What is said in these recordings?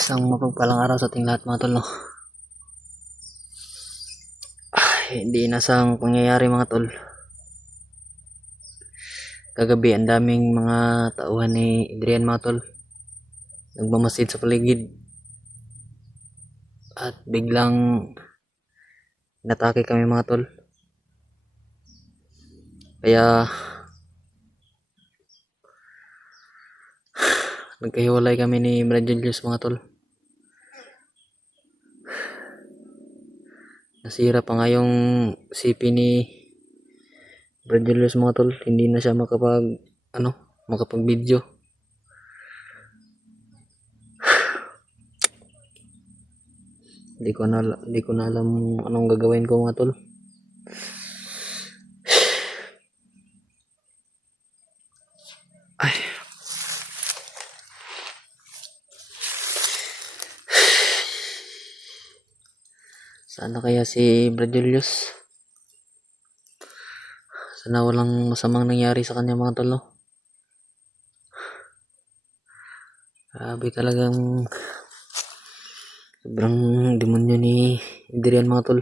Isang mapagpalang araw sa ating lahat mga tol, no? Hindi inasang pangyayari mga tol. Kagabi ang daming mga tauhan ni Adrian mga tol. Nagmamasid sa paligid. At biglang natake kami mga tol. Kaya nagkahiwalay kami ni Brad Julius mga tol. Nasira pa nga yung CP ni Brad Julius mga tol. Hindi na siya makapag video. Hindi ko na alam anong gagawin ko mga tol. Ay. Sana kaya si Brad Julius? Sana walang masamang nangyari sa kanya mga tol, no? Grabe talagang sobrang demonyo ni Adrian mga tol.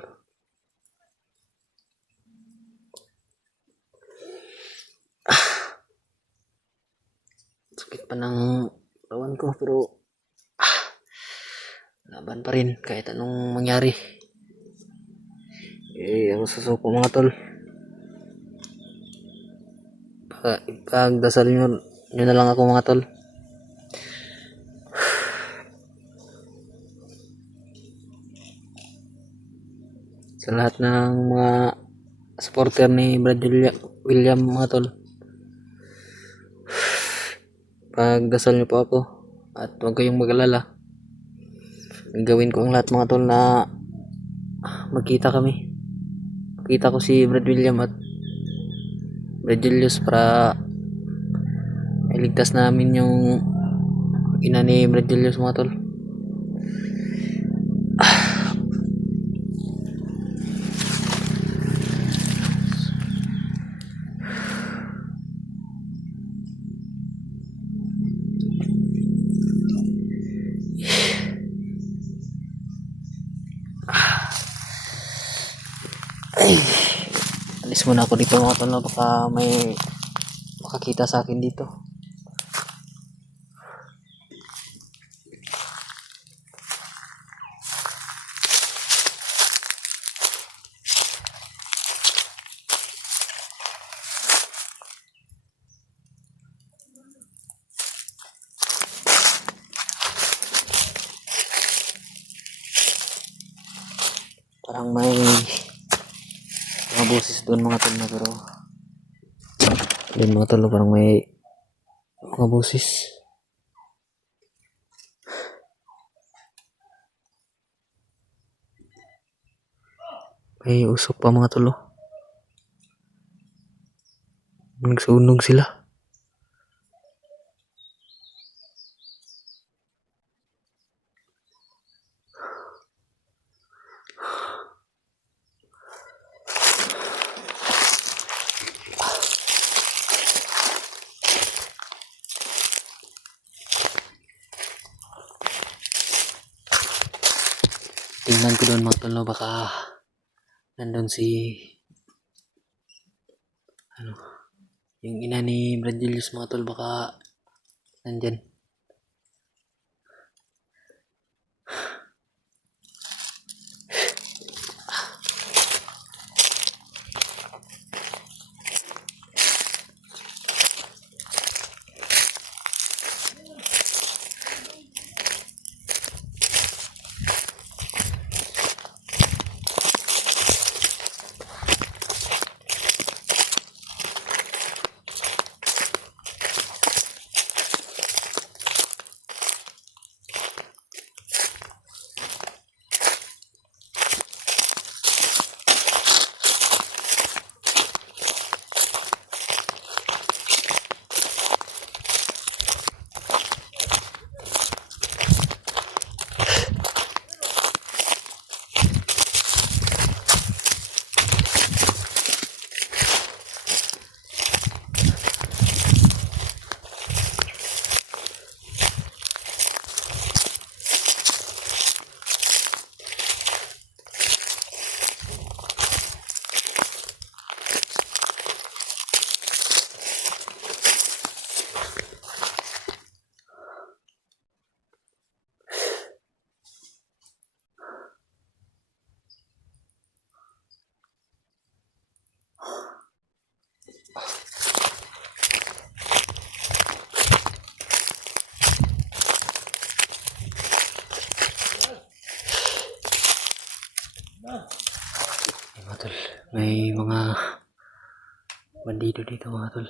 Sakit pa ng kawan ko pero laban pa rin kahit anong mangyari. Ako susuko mga tol. Pagdasal nyo na lang ako mga tol. Sa lahat ng mga supporter ni Brad William mga tol, pagdasal nyo po ako at huwag kayong mag-alala. Gawin ko ang lahat mga tol na magkita kami. Makita ko si Brad William at Brad Julius para iligtas namin yung ina ni Brad Julius mga tol. Ay, alis muna ako dito mga tol, baka may makakita sa akin dito. Parang may mga boses doon mga tol na pero yun mga tol, parang may mga boses. May usok pa mga tol. Nagsunog sila. Tingnan ko doon mga tol, baka nandun si yung ina ni Brad Julius mga tol, baka nandyan. May mga bandido dito mga tol.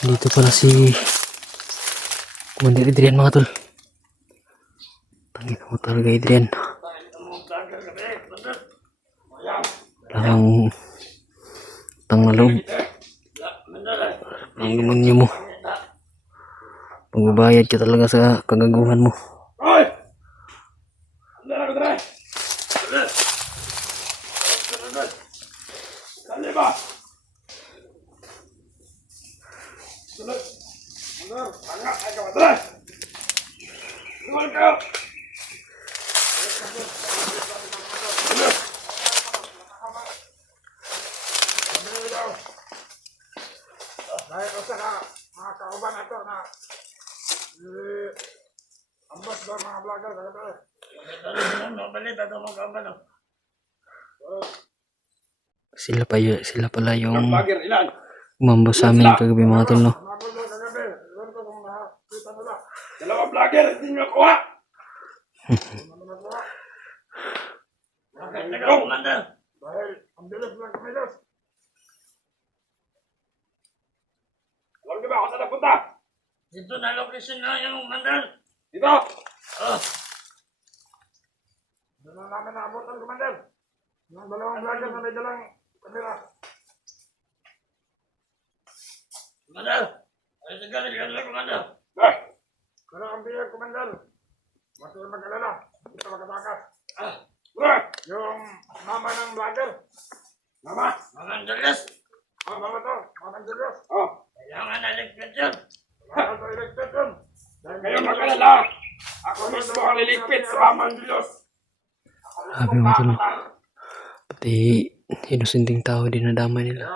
Dito pala si Commander Adrian mga tol. Tangina mo talaga Adrian. Lang tang na loob. Ang demonyo mo. Magbabayad ka talaga sa kagaguhan mo. Dahil kasi mga kauban ito na ambas ba mga vlogger kagabi. Balita ito mga kauban. Sila pala yung umambos sa amin kagabi mga tol no. Dalawang vlogger, hindi nyo kuha. Dahil ang bilis lang kumilos. Alam niyo ba ako saan napunta? Dito na location na yung mandal. Dito! Doon na namin naabutan, Commander. Yung dalawang vlogger na may dalang kamera. Mandal. Ay, sige, nilagyan ko mandal. Pero ang biyag, Commander, huwag kayong mag-alala. Hindi ka makatakas. Yung mama ng vlogger. Mama? Mga Angeles. Mama to. Mama Julius. Kailangan naligpit yun. Kaya ito iligpit yun. Kayo mag-alala. Ako mismo ang liligpit sa Mama Diyos. Sabi mga tol no. Pati inusinting tao din nadama nila.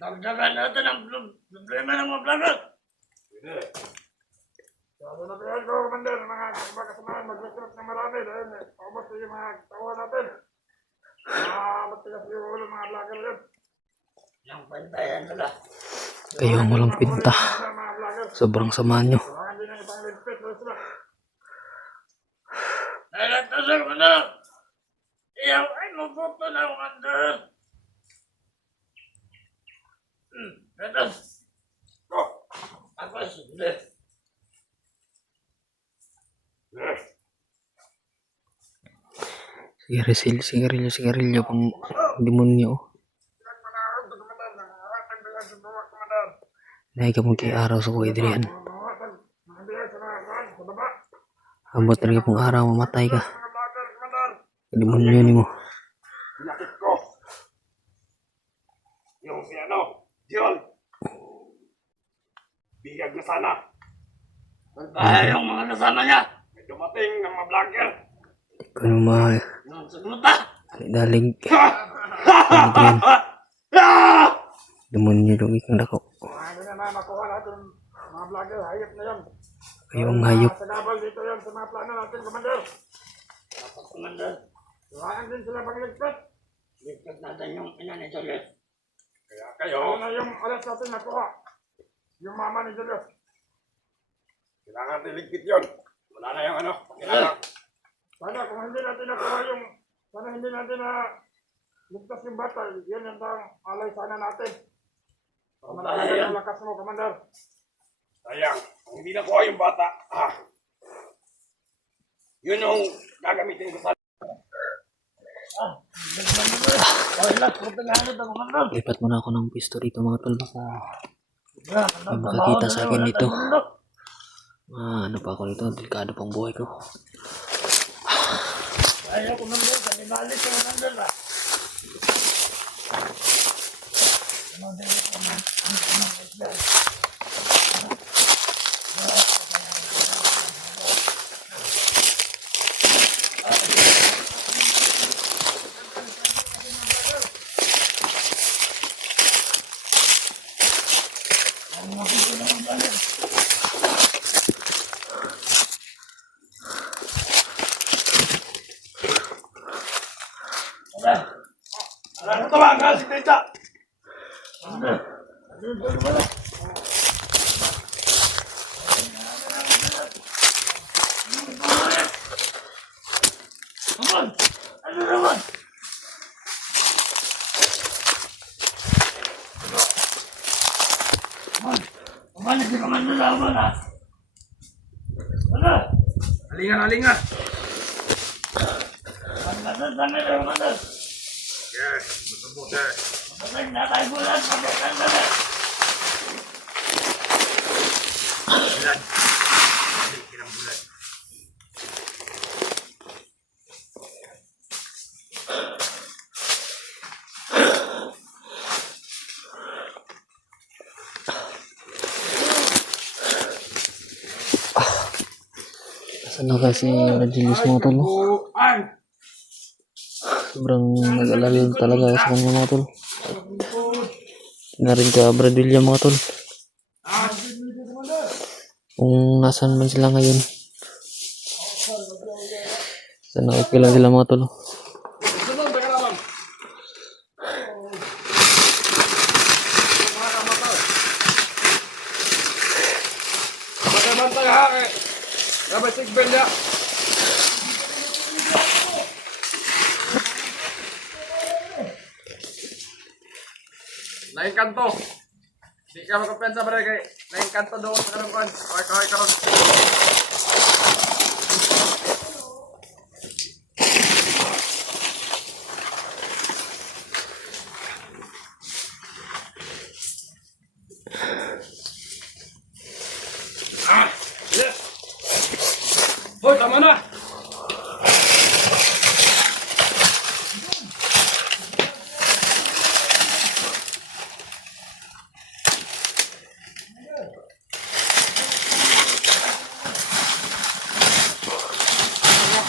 Dagdagan natin ang problema ng mga vlogger. Sabi na kaya ko, Commander, mga kasamahan, mag-recruit ng marami dahil paubos yung mga tawa natin. Matigas yung ulo mga vlogger yun. Yung pantayan nila. Kayo ang walang pinta. Mga vlogger. Sobrang sama nyo. Hindi na ibang ligpit sila. Dahil ito sir, mandal. Iyaw ay mabuto na yung mandal. Ito. Ako sige. Sigarilyo pang demonyo. Nahi ka mong araw sa Kuya Adrian. Ambot talaga pong araw, mamatay ka. Demonyo ni mo. Binakit ko. Yung si Jiol. Bihag na sana. Ay, yung mga kasama niya. May dumating ng mga vlogger. Kano mga Nung sagluta. dalig. Adrian. Demonyo dong ikang dako. Hindi na makuha natin mga vlogger, hayop na yan. Kayo ang hayop. Sa gabal dito yan sa mga plano natin, Commander. Tapos mandal. Iwanan din sila pagligpit. Ligpit natin yung ina ni Julius. Kaya Ano kayo, na yung alas natin nakuha? Yung mama ni Julius. kailangan niligpit yun. Wala na yung kailangan. Sana kung hindi natin nakuha yung, sana hindi natin na ligtas yung bata, yun yung tang alay sana natin. Malaki ang lakas mo, Commander. Sayang, kung hindi nakuha yung bata, yun yung gagamitin ko sa... Lipat muna ako ng pisto dito mga tol. Baka may makakita sa akin dito. Ano pa ako nito? Delikado pang buhay ko. Ayaw ko nandun. Sa inalis ko nandun ah. Ano ito ba? Ang kasi tita. Aman! Ano naman? Aman! Aman! Hindi ka man nalaman ah! Ano? Halingan, halingan. Ang naman. Yes, betul sir. Kapag nakaibulan, kapag naman. Bulan. Hindi, kinang bulan. Saan na kasi Radilis mga tol? No? Buan. Sobrang nag-alala talaga sa kanya mga tol. Na rin ka Brad William mga tol. Kung nasaan man sila ngayon. Sana okay lang sila mga tol. Sunod, teka naman. Bantay ha, eh. Dapat sigbel ya. Lain kanto. Di ka makapensa ba kay lain kanto doon sa karong kan. Kaway karon. Yes. Hoy, tama na.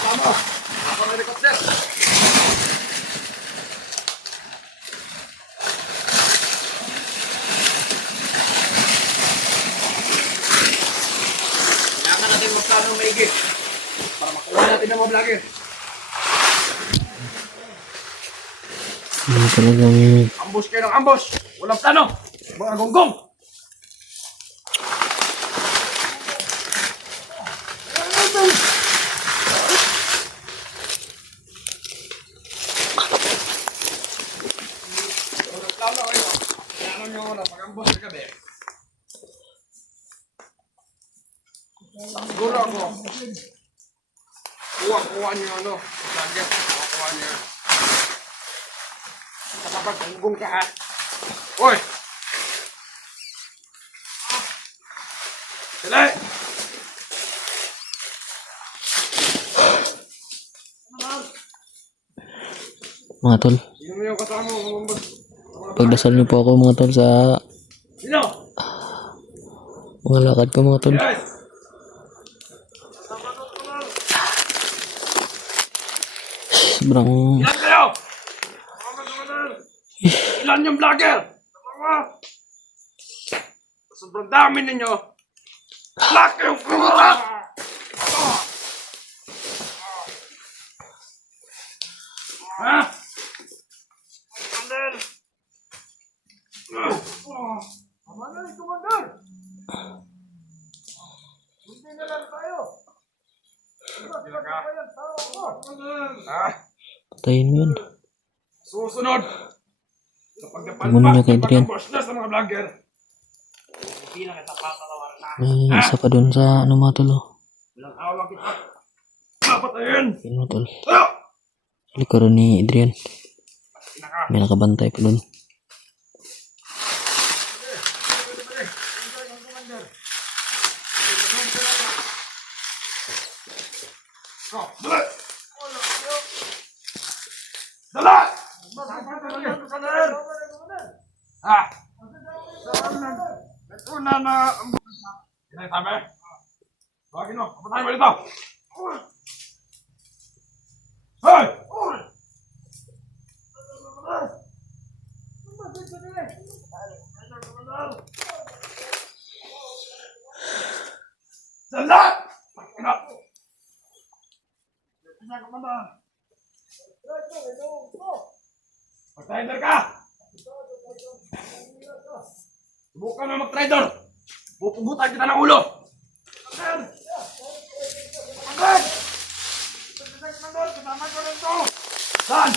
Tama. Ako na helicopter. Kailangan natin magkano maigi para makuha natin ang mga vlogger. Talagang Ambush kayo ng ambush. Walang plano. Mga gonggong. Walang plano kayo. Kailangan nyo na pag-ambush sa gabi. Siguro ako. Kuha nyo ano. Vlogger. Kuha nyo. Kapag gonggong ka ha. Hoy! Sila! mga tol. Sino mo yung kasama mo? Pagdasal niyo po ako mga tol sa Sino? mga lakad ko mga tol. Yes! Sobrang Ilan kayo? Ilan yung vlogger? Sobrang dami ninyo. Laki yung kumura! Ha? Commander! Commander! Hindi na lang tayo. Ah, patayin mo yun. susunod. Kapag Ano na kay Adrian? napag-boss na sa mga vlogger. May isa pa dun sa ano mga tol. Oh. Walang awa kita. Papatayin! Yun mga tol. Ah! Likaron ni Adrian. May nakabantay pa dun. Dala! Commander! Ha? Una na... Sinasabi? Tawagin mo. Kapatay mo dito. Hoy! Dala! Ina! Mag-trader ka! Subukan mo mag-trader! Pupugutan kita ng ulo! Saan?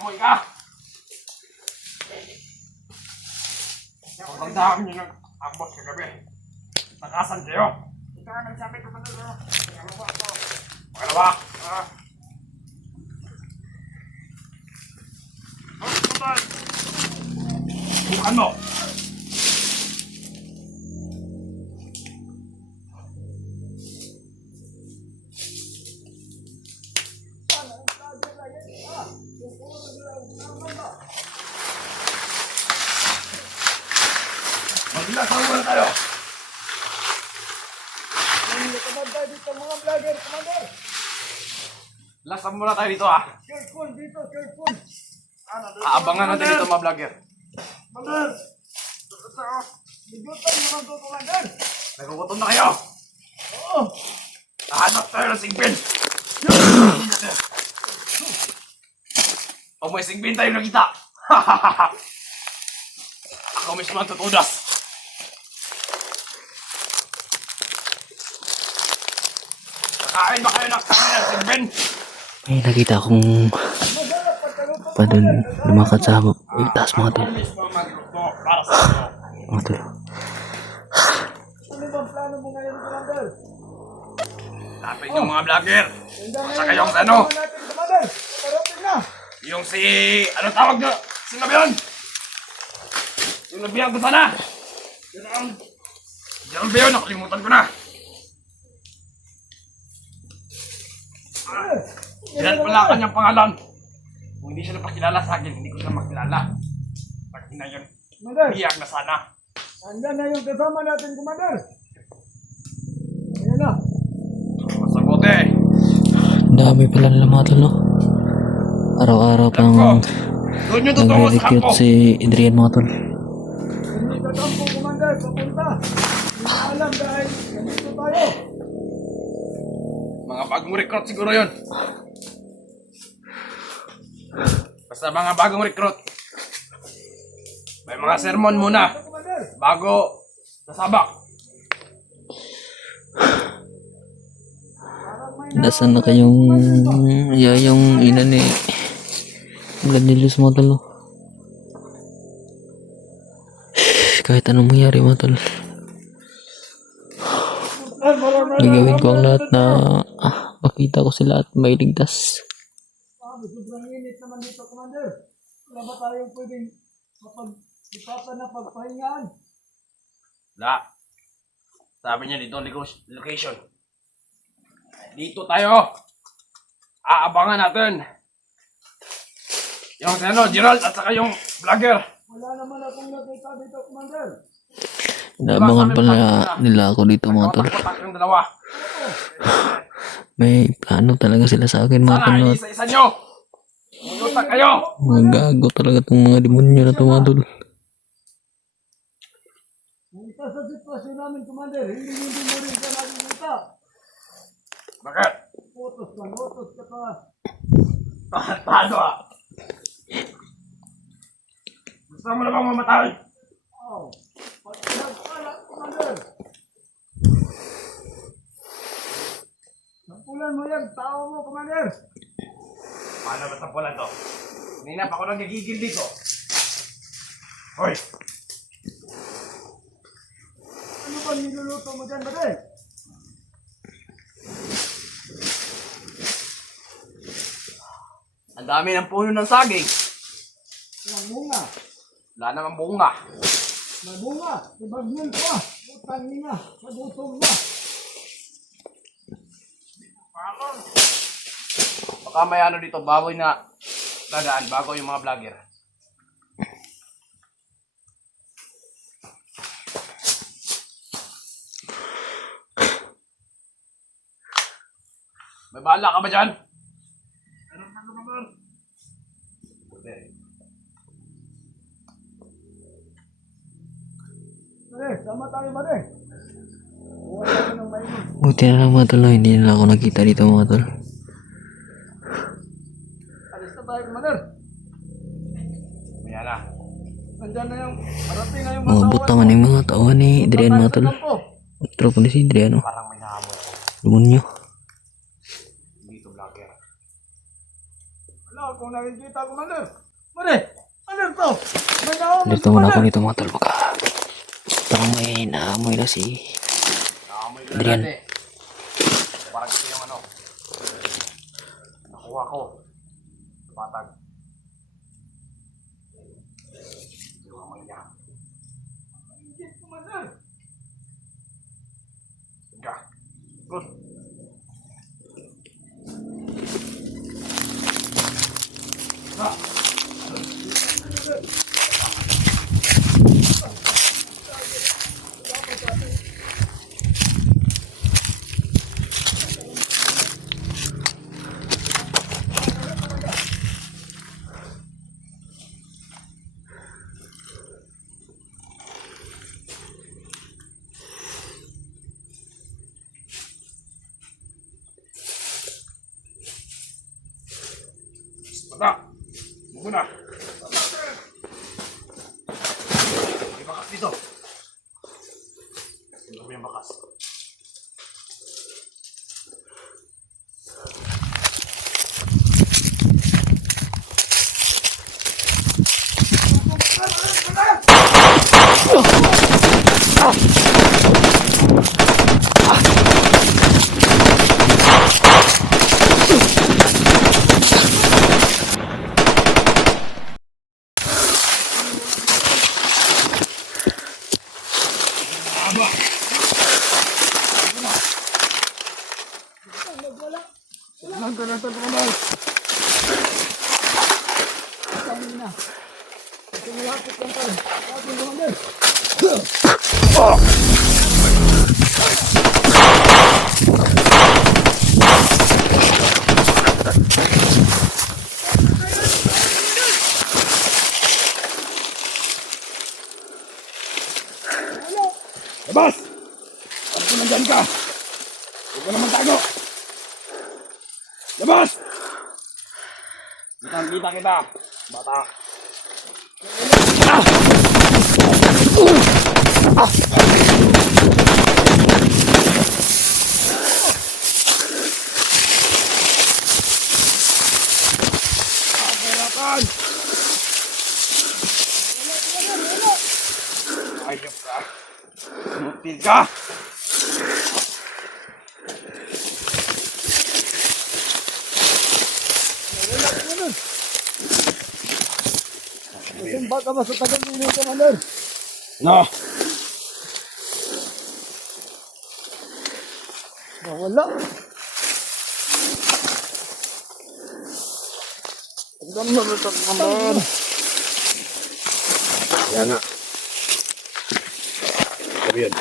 Amoy ka! Pagdaan niyo ng ambos kagabi. Nakasan kayo. Pangalawa. Bukan mo. Maglasawan tayo. Commander, dito mga vlogger, Commander! Lasan muna tayo dito ha. Careful dito, careful! Aabangan natin dito mga vlogger. Commander! Bigutan mo lang to, Commander! Nagugutom na kayo. Oo! Nahanap tayo ng sigbin. O may sigbin tayo nakita. Ako mismo ang tutudas. Kakain ba kayo ng sigbin? May nakita akong pa dun lumakad sa taas mga tol. Ako mismo ang magluto para sa inyo. Mga tol. Ano bang plano mo ngayon, Commander? Lapit yung mga vlogger. Hanggang Saka ngayon, yung ano? natin, Commander! Parating na! Yung si... Anong tawag nyo? Sino ba yun? Yung nabiyag ko sana. Gerald ba yun? Nakalimutan ko na. Yan pala ang kanyang pangalan. Kung hindi siya napakilala sa akin, hindi ko siya makilala. Pag na yun, Commander! biyag na sana. Hanggang na yung kasama natin, Commander! Ayan na! Masabote. Dami pala nila mga tol, no? Araw-araw pang Doon yung totoo sa nagre-recruit kampo. si Adrian mga tol. Hindi ka tampo, Commander, papunta! Hindi na alam dahil nandito tayo! Mga bagong recruit siguro yun. Basta mga bagong recruit. May mga sermon muna. Commander! Bago sasabak. Nasaan na kayong yung ina ni Gladilius mga tol, no? Kahit anong mangyari mga tol, gagawin ko ang lahat na makita ko sila at mailigtas. Sobrang init naman dito, Commander. Wala ba tayong pwedeng mapag-ipapan na pagpahingaan? Wala. Sabi niya dito location. Dito tayo. Aabangan natin. Yung ano, Gerald at saka yung vlogger. Wala naman akong nakita dito, Commander. Inaabangan pala nila ako dito mga tol. Patak yung dalawa. May plano talaga sila sa akin mga tol, Sana, no? isa-isa nyo. Mulutak kayo. Mga gago talaga itong mga demonyo na to mga tol. Nandito sa sitwasyon namin, Commander, hindi mo rin ka nakikita. Bakit? Utos ka pa. Paano ah? Gusto mo na bang mamatay? Oh, pagkakala, Commander. Sampulan mo yan, tao mo, Commander. Paano ba tampulan to? Kanina pa ako nagigigil dito. Hoy! Ano ba niluluto mo dyan, Bade? Ang dami ng puno ng saging. Walang bunga. Wala namang bunga. Mabunga, ibagyan ko ah. Utang niya, magutom na. Baka may ano dito, baboy na dadaan, bago yung mga vlogger. May bahala ka ba dyan? Pwede. Eh, sama tayo ba rin? Wala ka ng mainom. Buti na lang mga tol, no? Hindi nila ako nakita dito mga tol. Alis na tayo, Commander. Maya na. Nandyan na yung, parating na yung Mga tao. buta man yung mga tauhan ni Adrian mga tol. Tropa ni si Adrian, no? Parang may nahamon ako. Demonyo. Dito vlogger. Wala akong nakikita, Commander. Mare, ano to? May naon Dito muna ako dito mga tol. Baka parang may naamoy na si Nakamoy ko Adrian. na dati. Parang ito yung ano. Nakuha ko. Patag. Yung amoy niya. Commander. Ga. Good. Bata! Muna! May bakas dito. Tingnan mo yung bakas. Labas! Pag nandyan ka, huwag ka naman tago! Labas! Kita kita, bata! Kaperakan! Ayop ka! Mutil ka! Sumba ka ba sa tagal ninyo, Commander? No! Wala. Ang dami na ito, Commander. Kaya nga. Sabi yun.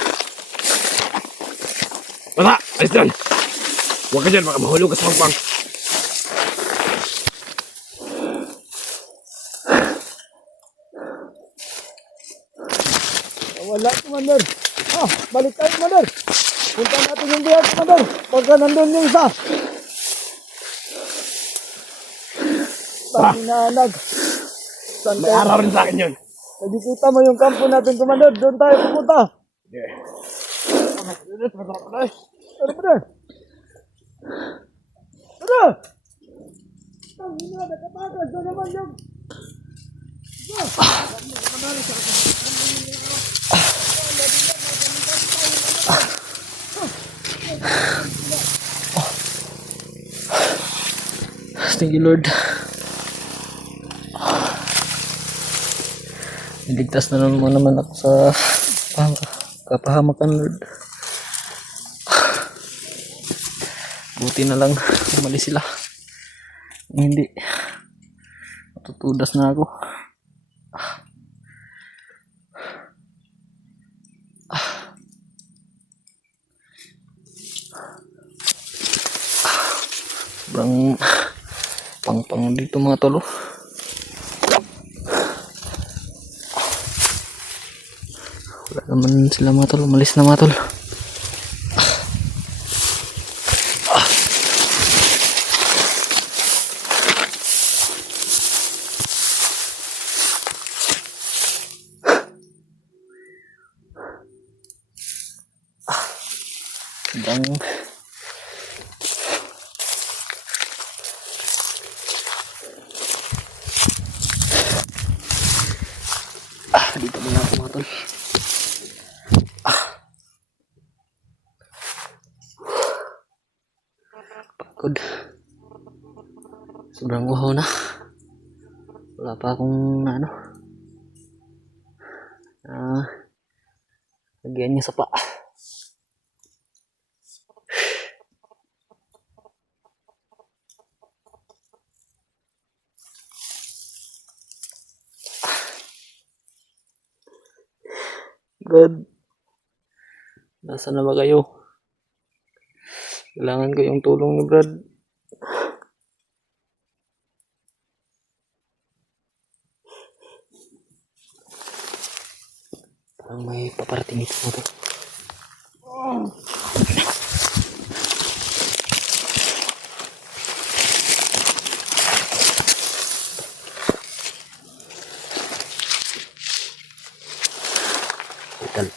Bata! Alis dyan! Huwag ka dyan, baka mahulog ka sa pangpang. Wala, Commander. Balik tayo, Commander. Punta natin yung biyak, Commander. Pagka nandun yung isa. Tangin na anak. Saan May tayo? araw rin sa akin yun. Nakikita mo yung kampo natin, Commander. Doon tayo pupunta. Yeah. Ano ba na? Ano? Tangin na, nakatakas na naman yung... Thank you Lord. Iligtas na naman ako sa kapahamakan, Lord. Buti na lang umalis sila. Hindi, matutudas na ako. Sobrang pang dito mga tolo. Wala naman sila mga tol, umalis na mga tol. Sobrang dito muna ako mga tol. Pagod. Sobrang uhaw na. Wala pa akong lagyan niya sa pa. Brad, nasa na ba kayo? Kailangan ko yung tulong ni Brad. Parang may paparating ito mo to.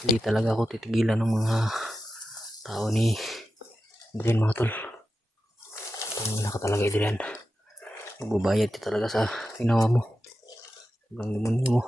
Di talaga ako titigilan ng mga tao ni Adrian mga tol. Tangina ka talaga Adrian. Magbabayad ka talaga sa ginawa mo. Sobrang demonyo mo.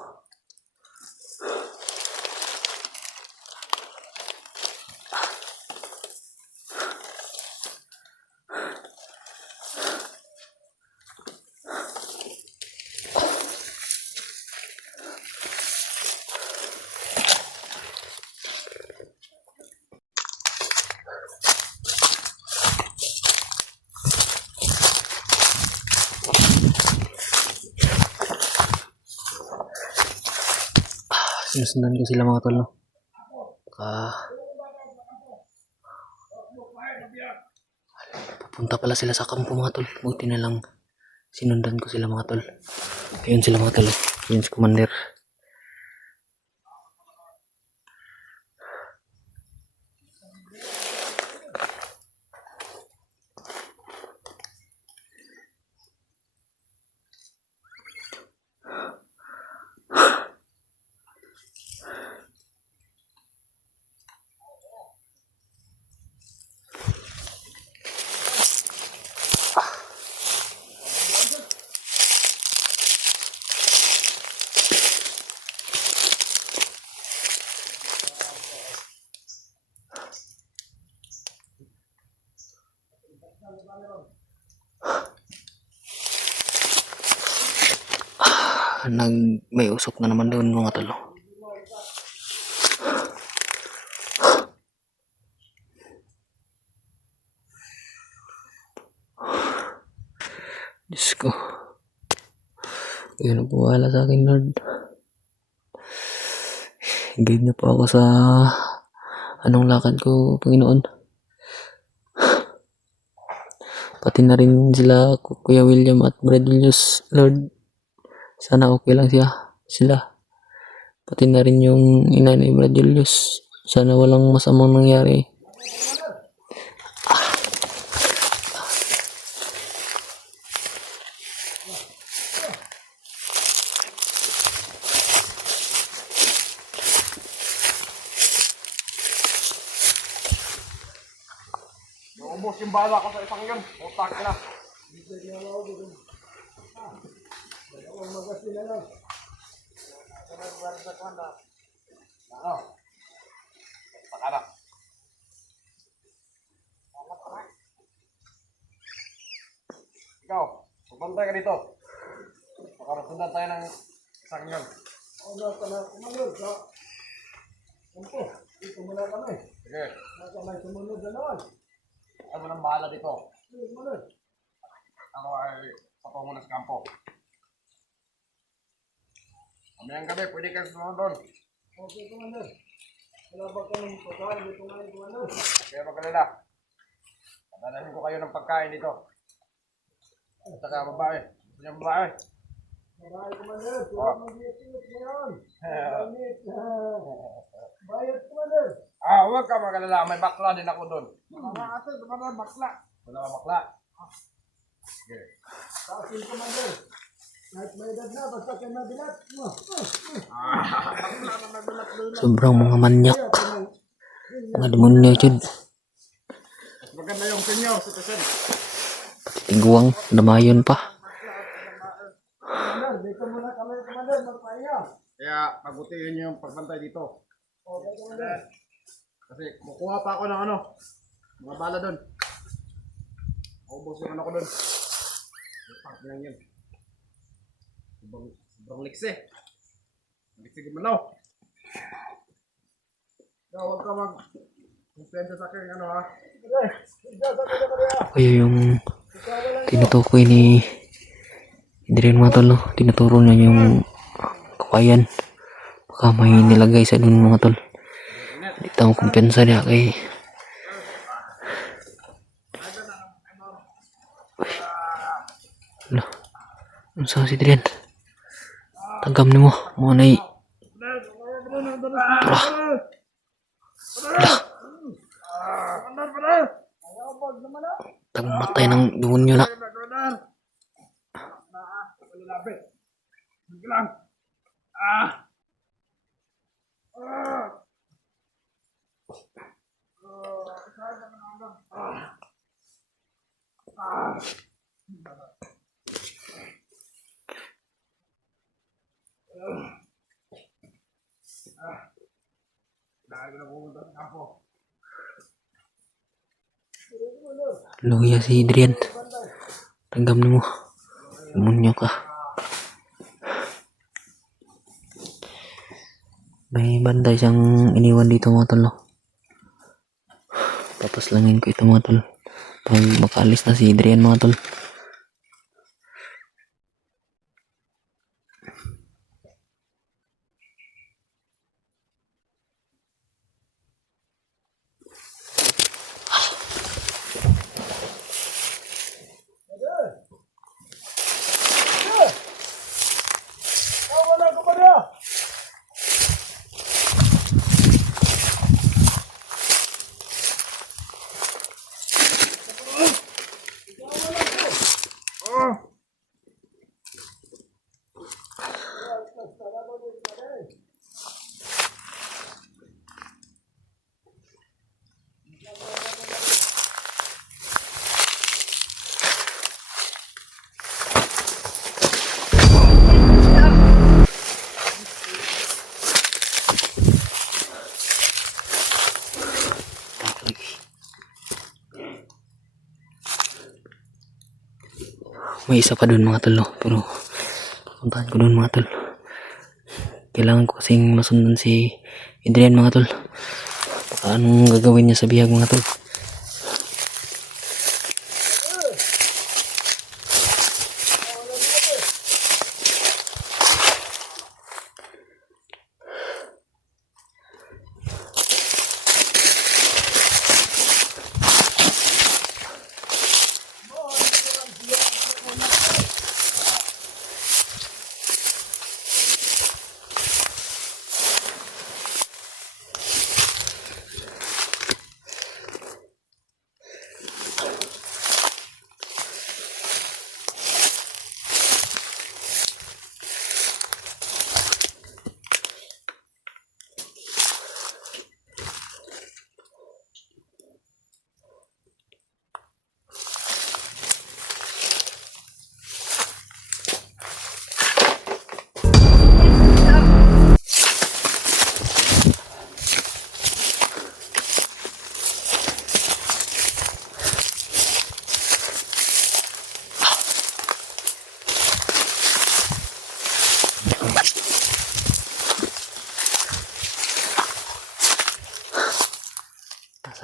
Sinusundan ko sila mga tol, no? Pupunta pala sila sa kampo mga tol. Buti na lang sinundan ko sila mga tol. Ayun sila mga tol. Ayun si Commander. May usok na naman doon mga tol. Diyos ko. Yun ang puwala sa akin, Lord. Guide niyo po ako sa anong lakad ko, Panginoon. Pati na rin sila Kuya William at Brad Julius, Lord. Sana okay lang sila. Pati na rin yung ina ni Brad Julius. Sana walang masamang nangyari. Naubos yung bala ko sa isang yun. Utak na. Pakara. Ikaw, pupunta ka dito. Makarasundan tayo ng isang yun. Ano ka na kumalod sa kampo. Dito muna kami. Sige. Nasa may sumunod na naman. Ako nang bahala dito. Sige, kumalod. Ako ay patungo na sa kampo. Mamayang gabi, pwede kang sumunod doon. Okay, kumalod. Wala ba ka ng pagkain dito ngayon, kumalod? Kaya magkalala. Padalahin ko kayo ng pagkain dito. At saka babae. Gusto niyo babae? Maray, kumalod. Oh. Huwag mag-iisip ngayon. Gamit. Bayad, kumalod. Huwag ka magkalala. May bakla din ako doon. Mga ate, dumanan bakla. Wala ka bakla. Sige. Tasin, kumalod. Kahit may edad na, basta kayo nabilat. Sobrang mga manyak. Mga demonyo jud. Mas maganda yung senior citizen. Tiguang, damayon pa. Kumalod, dito muna kami, kumalod. Magpahinga. Kaya pagutihin niyo yung pagbantay dito. Okay, kumalod. Kasi kukuha pa ako ng mga bala doon. Maubos yung ano ko doon. Park lang yun. Sobrang liksi. Liksi gumalaw. Kaya huwag ka mag-kumpensa sa akin, ha? Kaya yung tinutukoy ni Adrian mga tol, no? Tinuturo niya yung kawayan. Baka may nilagay sa dun mga tol. Hindi tayo kumpensa niya kay Ano? Ano sa si Adrian? Tagam ni mo. Mo na Tara. Tagmatay ng demonyo na. Luya si Adrian. Tanggap mo. Demonyo ka. May bantay siyang iniwan dito mga tol. No? Tapos langin ko ito mga tol. Pag makaalis na si Adrian mga tol. Wala, kumalod. May isa pa dun mga tol. No? Pero puntahan ko dun mga tol. Kailangan ko kasing masundan si Adrian mga tol. Baka anong gagawin niya sa bihag mga tol.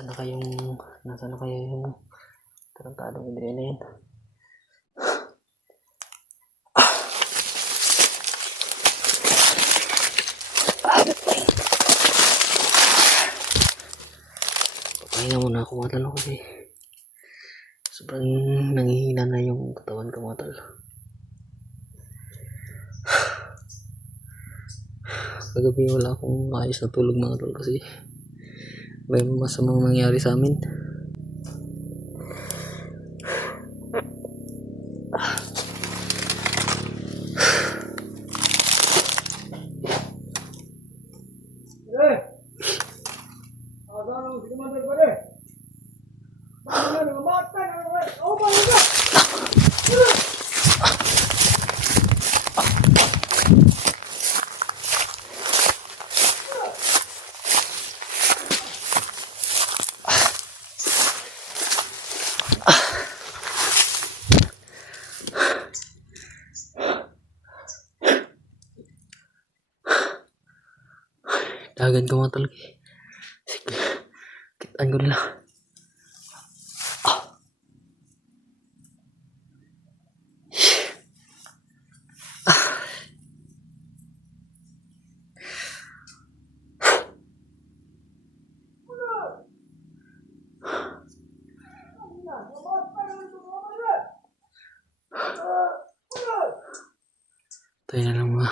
Nasa na kayo yung tarantadong hindi na yan. Papahinga muna ako mga tol kasi sobrang nanghihina na yung katawan ko mga tol. Kagabi wala akong maayos na tulog mga tol kasi may masamang nangyari sa amin. Dagan ko mga tol. Sige, kitaan ko nila. Tayo na lang mga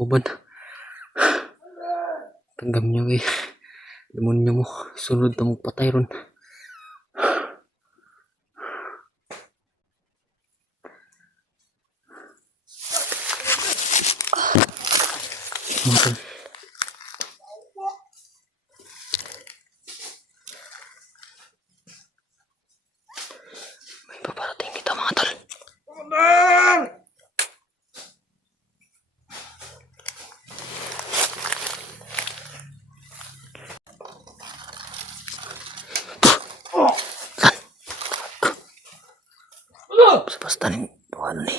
uban. Tanggap nyo eh. Demonyo mo. Sunod na magpatay ron. Mga tol. May paparating dito mga tol. Basta rin tuwan eh.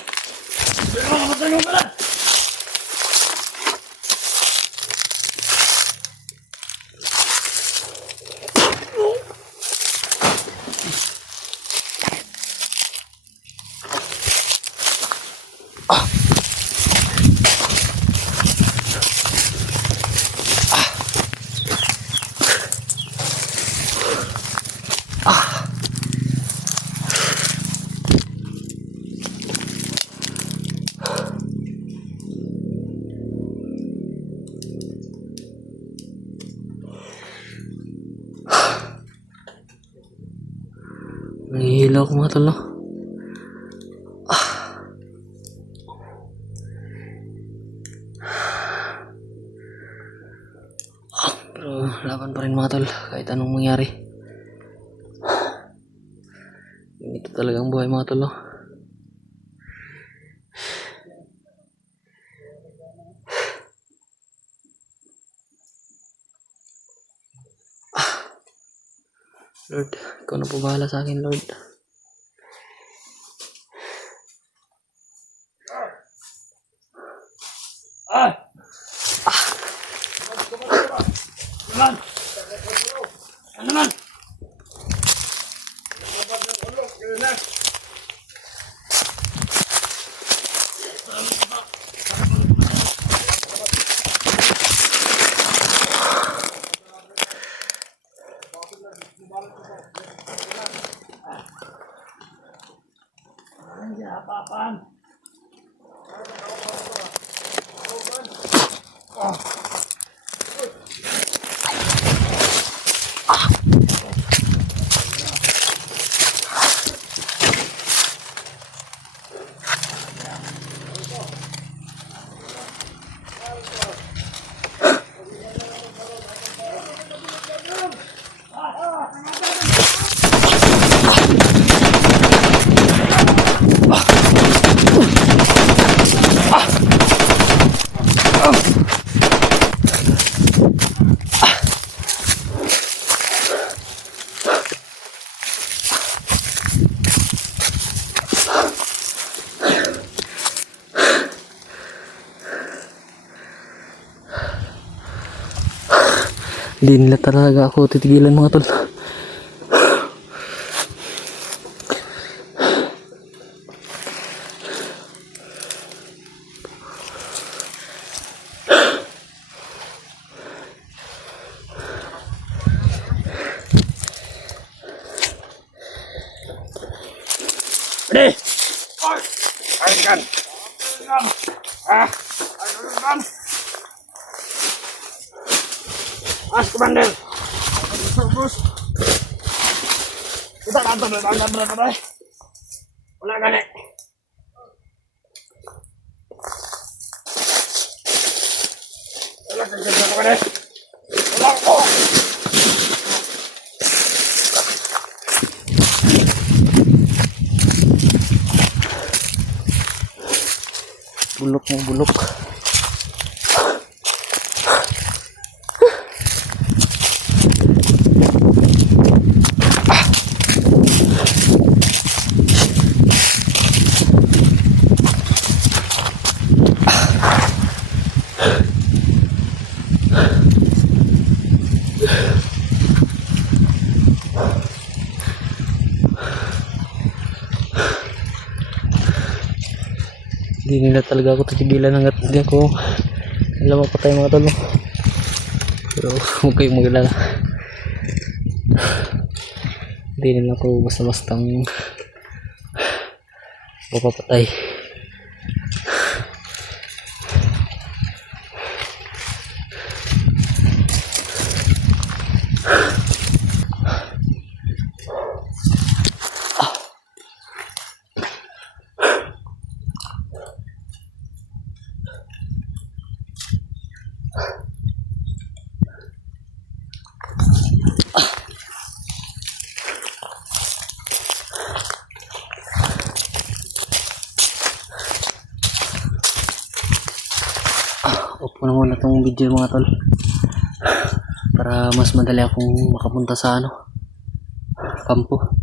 Nahihilo ako mga tol no. Pero laban pa rin mga tol kahit anong mangyari. Ganito talaga ang buhay mga tol no. Lord, ikaw na po bahala sa akin, Lord. Ano naman? Hindi apa-apaan. Hindi nila talaga ako titigilan mga tol. Pre! Ay! Ay, kan! Ah! Ay, kan! As, Commander! Bus! Kita kantor na, tayo. Wala gani. Wala kang ganda ka na. Wala ko! Bulok mo bulok. Hindi nila talaga ako titigilan hanggat hindi ako alam mapatay mga tol. Pero huwag kayong magalala. Hindi nila ako basta-bastang mapapatay. Off ko na muna itong video mga tol para mas madali akong makapunta sa kampo.